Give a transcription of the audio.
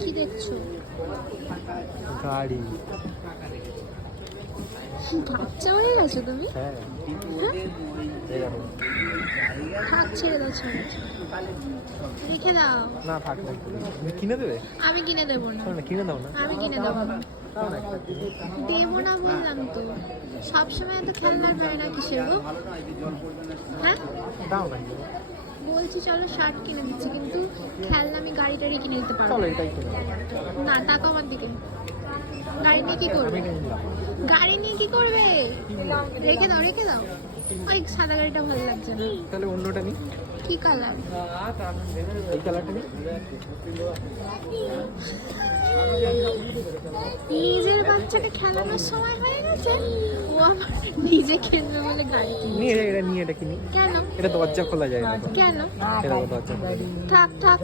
কি দেখছো? গাড়ি। বাচ্চা হয়ে গেছো তুমি? হ্যাঁ, থাক, ছেড়ে দাও, ছেড়ে দাও। রেখে দাও। না থাক না, কিনে দেবে? আমি কিনে দেবো না। না কিনে দাও না। আমি কিনে দেবো না। দাও না একটা। দেবো না বললাম তো। সবসময় এত খেলনার বায়না কিসের গো? হ্যাঁ, দাও না। বলছি চলো শার্ট কিনে দিচ্ছি, কিন্তু খেলনা আমি গাড়ি টাড়ি কিনে দিতে পারবো চলো না। এটাই কিনে দাও। না, টাকা আমার দিকে। গাড়ি নিয়ে কি করবে? আমি কিনে দিলাম। গাড়ি নিয়ে কি করবে? রেখে দাও, রেখে দাও। ওই সাদা গাড়িটা ভালো লাগছে না। তাহলে অন্যটা নি। কি কালার? এই কালারটা নি। নিজের বাচ্চাকে খেলানোর সময় হয়ে গেছে, ও আবার নিজে খেলবে বলে গাড়ি কিনে। নিয়ে এটা নিয়ে এটা কিনি। কেন? এটা দরজা খোলা যায় না। কেন? এটা দরজা খোলা যায়। থাক থাক,